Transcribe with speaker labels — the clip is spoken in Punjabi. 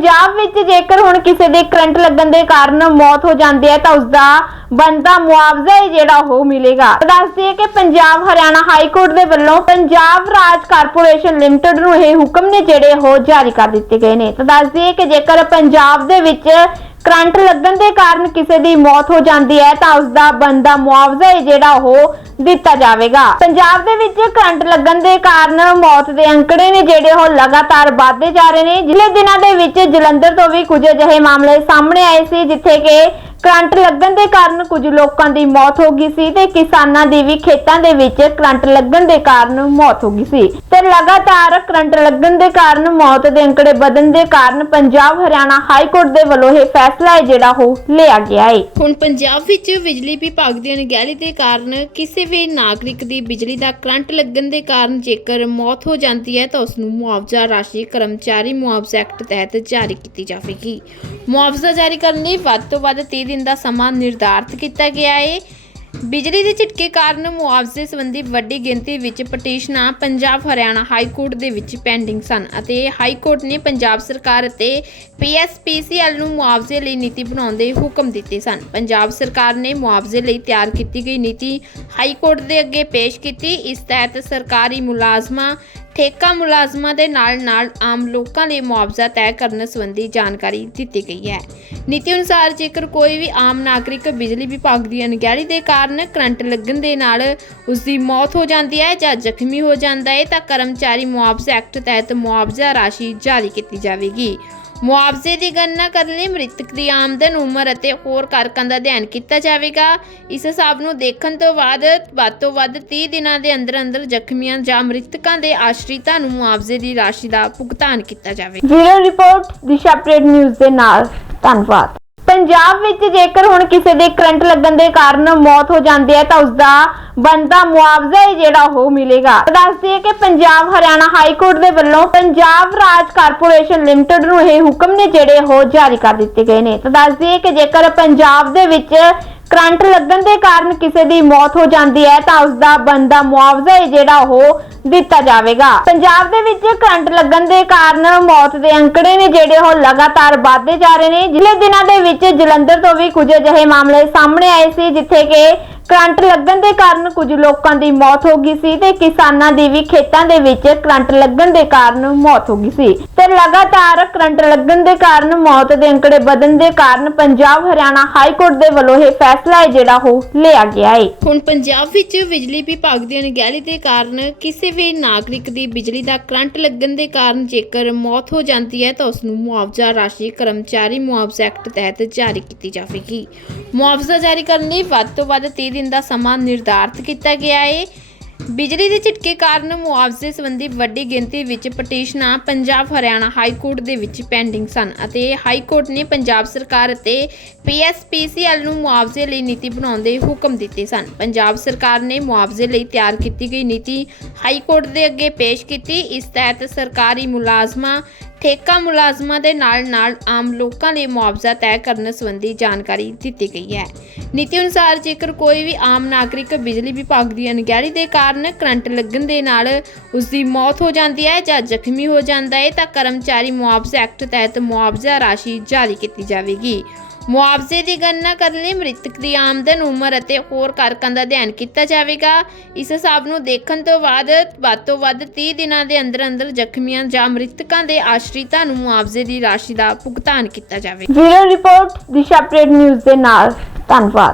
Speaker 1: ਪੰਜਾਬ ਵਿੱਚ ਜੇਕਰ ਹੁਣ ਕਿਸੇ ਦੇ ਕਰੰਟ ਲੱਗਣ ਦੇ ਕਾਰਨ ਮੌਤ ਹੋ ਜਾਂਦੀ ਹੈ, ਤਾਂ ਉਸ ਦਾ ਬਣਦਾ ਮੁਆਵਜ਼ਾ ਹੈ ਜਿਹੜਾ ਉਹ ਮਿਲੇਗਾ। ਦੱਸ ਦਈਏ ਕਿ ਪੰਜਾਬ ਹਰਿਆਣਾ ਹਾਈ ਕੋਰਟ ਦੇ ਵੱਲੋਂ ਪੰਜਾਬ ਰਾਜ ਕਾਰਪੋਰੇਸ਼ਨ ਲਿਮਟਿਡ ਨੂੰ ਇਹ ਹੁਕਮ ਨੇ ਜਿਹੜੇ ਉਹ ਜਾਰੀ ਕਰ ਦਿੱਤੇ ਗਏ ਨੇ। ਤਾਂ ਦੱਸ ਦਈਏ ਕਿ ਜੇਕਰ ਪੰਜਾਬ ਦੇ ਵਿੱਚ ਕਰੰਟ ਲੱਗਣ ਦੇ ਕਾਰਨ ਕਿਸੇ ਦੀ ਮੌਤ ਹੋ ਜਾਂਦੀ ਹੈ, ਤਾਂ ਉਸ ਦਾ ਬਣਦਾ ਮੁਆਵਜ਼ਾ ਹੈ ਜਿਹੜਾ ਉਹ ਦਿੱਤਾ ਜਾਵੇਗਾ। ਪੰਜਾਬ ਦੇ ਵਿੱਚ ਕਰੰਟ ਲੱਗਣ ਦੇ ਕਾਰਨ ਮੌਤ ਦੇ ਅੰਕੜੇ ਨੇ ਜਿਹੜੇ ਉਹ ਲਗਾਤਾਰ ਵਧਦੇ ਜਾ ਰਹੇ ਨੇ। ਜਿਲੇ ਦਿਨਾਂ ਦੇ ਵਿੱਚ ਜਲੰਧਰ ਤੋਂ ਵੀ ਕੁਝ ਅਜਿਹੇ ਮਾਮਲੇ ਸਾਹਮਣੇ ਆਏ ਸੀ, ਜਿੱਥੇ ਕਿ ਕਰੰਟ ਲੱਗਣ ਦੇ ਕਾਰਨ ਕੁਝ ਲੋਕਾਂ ਦੀ ਮੌਤ ਹੋ ਗਈ ਸੀ ਤੇ ਕਿਸਾਨਾਂ ਦੀ ਵੀ ਖੇਤਾਂ ਦੇ ਵਿੱਚ ਕਰੰਟ ਲੱਗਣ ਦੇ ਕਾਰਨ ਮੌਤ ਹੋ ਗਈ ਸੀ। ਤੇ ਲਗਾਤਾਰ ਕਰੰਟ ਲੱਗਣ ਦੇ ਕਾਰਨ ਮੌਤ ਦੇ ਅੰਕੜੇ ਵਧਣ ਦੇ ਕਾਰਨ ਪੰਜਾਬ ਹਰਿਆਣਾ ਹਾਈ ਕੋਰਟ ਦੇ ਵੱਲੋਂ ਇਹ ਫੈਸਲਾ ਹੈ ਜਿਹੜਾ ਉਹ ਲਿਆ ਗਿਆ ਹੈ।
Speaker 2: ਹੁਣ ਪੰਜਾਬ ਵਿੱਚ ਬਿਜਲੀ ਵਿਭਾਗ ਦੀ ਅਣਗਹਿਲੀ ਦੇ ਕਾਰਨ ਕਿਸੇ ਵੀ ਨਾਗਰਿਕ ਦੀ ਬਿਜਲੀ ਦਾ ਕਰੰਟ ਲੱਗਣ ਦੇ ਕਾਰਨ ਜੇਕਰ ਮੌਤ ਹੋ ਜਾਂਦੀ ਹੈ ਤਾਂ ਉਸ ਨੂੰ ਮੁਆਵਜ਼ਾ ਰਾਸ਼ੀ ਕਰਮਚਾਰੀ ਮੁਆਵਜ਼ਾ ਐਕਟ ਤਹਿਤ ਜਾਰੀ ਕੀਤੀ ਜਾਵੇਗੀ। ਮੁਆਵਜ਼ਾ ਜਾਰੀ ਕਰਨ ਲਈ ਵੱਧ ਤੋਂ ਵੱਧ 30 ਦਿਨ ਦਾ ਸਮਾਂ ਨਿਰਧਾਰਤ ਕੀਤਾ ਗਿਆ ਹੈ ਬਿਜਲੀ ਦੇ ਝਟਕੇ ਕਾਰਨ ਮੁਆਵਜ਼ੇ ਸੰਬੰਧੀ ਵੱਡੀ ਗਿਣਤੀ ਵਿੱਚ ਪਟੀਸ਼ਨਾਂ ਪੰਜਾਬ ਹਰਿਆਣਾ ਹਾਈ ਕੋਰਟ ਦੇ ਵਿੱਚ ਪੈਂਡਿੰਗ ਸਨ ਅਤੇ ਹਾਈ ਕੋਰਟ ਨੇ ਪੰਜਾਬ ਸਰਕਾਰ ਅਤੇ ਪੀਐਸਪੀਸੀਐਲ ਨੂੰ ਮੁਆਵਜ਼ੇ ਲਈ ਨੀਤੀ ਬਣਾਉਣ ਦੇ ਹੁਕਮ ਦਿੱਤੇ ਸਨ। ਪੰਜਾਬ ਸਰਕਾਰ ਨੇ ਮੁਆਵਜ਼ੇ ਲਈ ਤਿਆਰ ਕੀਤੀ ਗਈ ਨੀਤੀ ਹਾਈ ਕੋਰਟ ਦੇ ਅੱਗੇ ਪੇਸ਼ ਕੀਤੀ। ਇਸ ਤਹਿਤ ਸਰਕਾਰੀ ਮੁਲਾਜ਼ਮਾਂ ਠੇਕਾ ਮੁਲਾਜ਼ਮਾਂ ਦੇ ਨਾਲ-ਨਾਲ ਆਮ ਲੋਕਾਂ ਲਈ ਮੁਆਵਜ਼ਾ ਤੈਅ ਕਰਨ ਸੰਬੰਧੀ ਜਾਣਕਾਰੀ ਦਿੱਤੀ ਗਈ ਹੈ। ਨੀਤੀ ਅਨੁਸਾਰ ਜੇਕਰ ਕੋਈ ਵੀ ਆਮ ਨਾਗਰਿਕ ਬਿਜਲੀ ਵਿਭਾਗ ਦੀ ਅਣਗਹਿਲੀ ਦੇ ਕਾਰਨ ਕਰੰਟ ਲੱਗਣ ਦੇ ਨਾਲ ਉਸ ਦੀ ਮੌਤ ਹੋ ਜਾਂਦੀ ਹੈ ਜਾਂ ਜ਼ਖਮੀ ਹੋ ਜਾਂਦਾ ਹੈ ਤਾਂ ਕਰਮਚਾਰੀ ਮੁਆਵਜ਼ਾ ਐਕਟ ਤਹਿਤ ਮੁਆਵਜ਼ਾ ਰਾਸ਼ੀ ਜਾਰੀ ਕੀਤੀ ਜਾਵੇਗੀ। ਮੁਆਵਜ਼ੇ ਦੀ ਗਣਨਾ ਕਰਨ ਲਈ ਮ੍ਰਿਤਕ ਦੀ ਆਮਦਨ, ਉਮਰ ਅਤੇ ਹੋਰ ਕਾਰਕਾਂ ਦਾ ਅਧਿਐਨ ਕੀਤਾ ਜਾਵੇਗਾ। ਇਸ ਹਿਸਾਬ ਨੂੰ ਦੇਖਣ ਤੋਂ ਬਾਅਦ ਵੱਧ ਤੋਂ ਵੱਧ 30 ਦਿਨਾਂ ਦੇ ਅੰਦਰ ਅੰਦਰ ਜ਼ਖਮੀਆਂ ਜਾਂ ਮ੍ਰਿਤਕਾਂ ਦੇ ਆਸ਼ਰਿਤਾਂ ਨੂੰ ਮੁਆਵਜ਼ੇ ਦੀ ਰਾਸ਼ੀ ਦਾ ਭੁਗਤਾਨ ਕੀਤਾ ਜਾਵੇਗਾ।
Speaker 1: Bureau report, Disha update news ਦੇ ਨਾਲ। ਧੰਨਵਾਦ। ਪੰਜਾਬ ਵਿੱਚ ਜੇਕਰ ਹੁਣ ਕਿਸੇ ਦੇ ਕਰੰਟ ਲੱਗਣ ਦੇ ਕਾਰਨ ਮੌਤ ਹੋ ਜਾਂਦੀ ਹੈ ਤਾਂ ਉਸ ਦਾ ਬਣਦਾ ਮੁਆਵਜ਼ਾ ਹੈ ਜਿਹੜਾ ਉਹ ਮਿਲੇਗਾ। ਦੱਸ ਦਈਏ ਕਿ ਪੰਜਾਬ ਹਰਿਆਣਾ ਹਾਈ ਕੋਰਟ ਦੇ ਵੱਲੋਂ ਪੰਜਾਬ ਰਾਜ ਕਾਰਪੋਰੇਸ਼ਨ ਲਿਮਟਿਡ ਨੂੰ ਇਹ ਹੁਕਮ ਨੇ ਜਿਹੜੇ ਉਹ ਜਾਰੀ ਕਰ ਦਿੱਤੇ ਗਏ ਨੇ। ਤਾਂ ਦੱਸ ਦਈਏ ਕਿ ਜੇਕਰ ਪੰਜਾਬ ਦੇ ਵਿੱਚ ਕਰੰਟ ਲੱਗਣ ਦੇ ਕਾਰਨ ਕਿਸੇ ਦੀ ਮੌਤ ਹੋ ਜਾਂਦੀ ਹੈ, ਤਾਂ ਉਸ ਦਾ ਬਣਦਾ ਮੁਆਵਜ਼ਾ ਹੈ ਜਿਹੜਾ ਉਹ ਦਿੱਤਾ ਜਾਵੇਗਾ। ਪੰਜਾਬ ਦੇ ਵਿੱਚ ਕਰੰਟ ਲੱਗਣ ਦੇ ਕਾਰਨ ਮੌਤ ਦੇ ਅੰਕੜੇ ਨੇ ਜਿਹੜੇ ਉਹ ਲਗਾਤਾਰ ਵਧਦੇ ਜਾ ਰਹੇ ਨੇ। ਜਿਲੇ ਦਿਨਾਂ ਦੇ ਵਿੱਚ ਜਲੰਧਰ ਤੋਂ ਵੀ ਕੁਝ ਅਜਿਹੇ ਮਾਮਲੇ ਸਾਹਮਣੇ ਆਏ ਸੀ, ਜਿੱਥੇ ਕਿ ਕਰੰਟ ਲੱਗਣ ਦੇ ਕਾਰਨ ਕੁਝ ਲੋਕਾਂ ਦੀ ਮੌਤ ਹੋ ਗਈ ਸੀ ਤੇ ਕਿਸਾਨਾਂ ਦੀ ਵੀ ਖੇਤਾਂ ਦੇ ਵਿੱਚ ਕਰੰਟ ਲੱਗਣ ਦੇ ਕਾਰਨ ਮੌਤ ਹੋ ਗਈ ਸੀ। ਤੇ ਲਗਾਤਾਰ ਕਰੰਟ ਲੱਗਣ ਦੇ ਕਾਰਨ ਮੌਤ ਦੇ ਅੰਕੜੇ ਵਧਣ ਦੇ ਕਾਰਨ ਪੰਜਾਬ ਹਰਿਆਣਾ ਹਾਈ ਕੋਰਟ ਦੇ ਵੱਲੋਂ ਇਹ ਫੈਸਲਾ ਹੈ ਜਿਹੜਾ ਉਹ ਲਿਆ ਗਿਆ ਹੈ।
Speaker 2: ਹੁਣ ਪੰਜਾਬ ਵਿੱਚ ਬਿਜਲੀ ਵਿਭਾਗ ਦੀ ਅਣਗਹਿਲੀ ਦੇ ਕਾਰਨ ਕਿਸੇ ਵੀ ਨਾਗਰਿਕ ਦੀ ਬਿਜਲੀ ਦਾ ਕਰੰਟ ਲੱਗਣ ਦੇ ਕਾਰਨ ਜੇਕਰ ਮੌਤ ਹੋ ਜਾਂਦੀ ਹੈ ਤਾਂ ਉਸ ਨੂੰ ਮੁਆਵਜ਼ਾ ਰਾਸ਼ੀ ਕਰਮਚਾਰੀ ਮੁਆਵਜ਼ਾ ਐਕਟ ਤਹਿਤ ਜਾਰੀ ਕੀਤੀ ਜਾਵੇਗੀ। ਮੁਆਵਜ਼ਾ ਜਾਰੀ ਕਰਨ ਲਈ ਵੱਧ ਤੋਂ ਵੱਧ 30 ਦਿਨ ਦਾ ਸਮਾਂ ਨਿਰਧਾਰਤ ਕੀਤਾ ਗਿਆ ਹੈ ਬਿਜਲੀ ਦੇ ਝਟਕੇ ਕਾਰਨ ਮੁਆਵਜ਼ੇ ਸੰਬੰਧੀ ਵੱਡੀ ਗਿਣਤੀ ਵਿੱਚ ਪਟੀਸ਼ਨਾਂ ਪੰਜਾਬ ਹਰਿਆਣਾ ਹਾਈ ਕੋਰਟ ਦੇ ਵਿੱਚ ਪੈਂਡਿੰਗ ਸਨ ਅਤੇ ਹਾਈ ਕੋਰਟ ਨੇ ਪੰਜਾਬ ਸਰਕਾਰ ਅਤੇ ਪੀਐਸਪੀਸੀਐਲ ਨੂੰ ਮੁਆਵਜ਼ੇ ਲਈ ਨੀਤੀ ਬਣਾਉਣ ਦੇ ਹੁਕਮ ਦਿੱਤੇ ਸਨ। ਪੰਜਾਬ ਸਰਕਾਰ ਨੇ ਮੁਆਵਜ਼ੇ ਲਈ ਤਿਆਰ ਕੀਤੀ ਗਈ ਨੀਤੀ ਹਾਈ ਕੋਰਟ ਦੇ ਅੱਗੇ ਪੇਸ਼ ਕੀਤੀ। ਇਸ ਤਹਿਤ ਸਰਕਾਰੀ ਮੁਲਾਜ਼ਮਾਂ ਠੇਕਾ ਮੁਲਾਜ਼ਮਾਂ ਦੇ ਨਾਲ-ਨਾਲ ਆਮ ਲੋਕਾਂ ਲਈ ਮੁਆਵਜ਼ਾ ਤੈਅ ਕਰਨ ਸੰਬੰਧੀ ਜਾਣਕਾਰੀ ਦਿੱਤੀ ਗਈ ਹੈ। ਨੀਤੀ ਅਨੁਸਾਰ ਜੇਕਰ ਕੋਈ ਵੀ ਆਮ ਨਾਗਰਿਕ ਬਿਜਲੀ ਵਿਭਾਗ ਦੀ ਅਣਗਹਿਲੀ ਦੇ ਕਾਰਨ ਕਰੰਟ ਲੱਗਣ ਦੇ ਨਾਲ ਉਸ ਦੀ ਮੌਤ ਹੋ ਜਾਂਦੀ ਹੈ ਜਾਂ ਜ਼ਖਮੀ ਹੋ ਜਾਂਦਾ ਹੈ ਤਾਂ ਕਰਮਚਾਰੀ ਮੁਆਵਜ਼ਾ ਐਕਟ ਤਹਿਤ ਮੁਆਵਜ਼ਾ ਰਾਸ਼ੀ ਜਾਰੀ ਕੀਤੀ ਜਾਵੇਗੀ। ਮੁਆਵਜ਼ੇ ਦੀ ਗਣਨਾ ਕਰਨ ਲਈ ਮ੍ਰਿਤਕ ਦੀ ਆਮਦਨ, ਉਮਰ ਅਤੇ ਹੋਰ ਕਾਰਕਾਂ ਦਾ ਅਧਿਐਨ ਕੀਤਾ ਜਾਵੇਗਾ। ਇਸ ਹਿਸਾਬ ਨੂੰ ਦੇਖਣ ਤੋਂ ਬਾਅਦ, ਵੱਧ ਤੋਂ ਵੱਧ 30 ਦਿਨਾਂ ਦੇ ਅੰਦਰ ਅੰਦਰ ਜ਼ਖਮੀਆਂ ਜਾਂ ਮ੍ਰਿਤਕਾਂ ਦੇ ਆਸ਼ਰਿਤਾਂ ਨੂੰ ਮੁਆਵਜ਼ੇ ਦੀ ਰਾਸ਼ੀ ਦਾ ਭੁਗਤਾਨ ਕੀਤਾ ਜਾਵੇਗਾ।
Speaker 1: Bureau report, Disha update news ਦੇ ਨਾਲ। ਧੰਨਵਾਦ।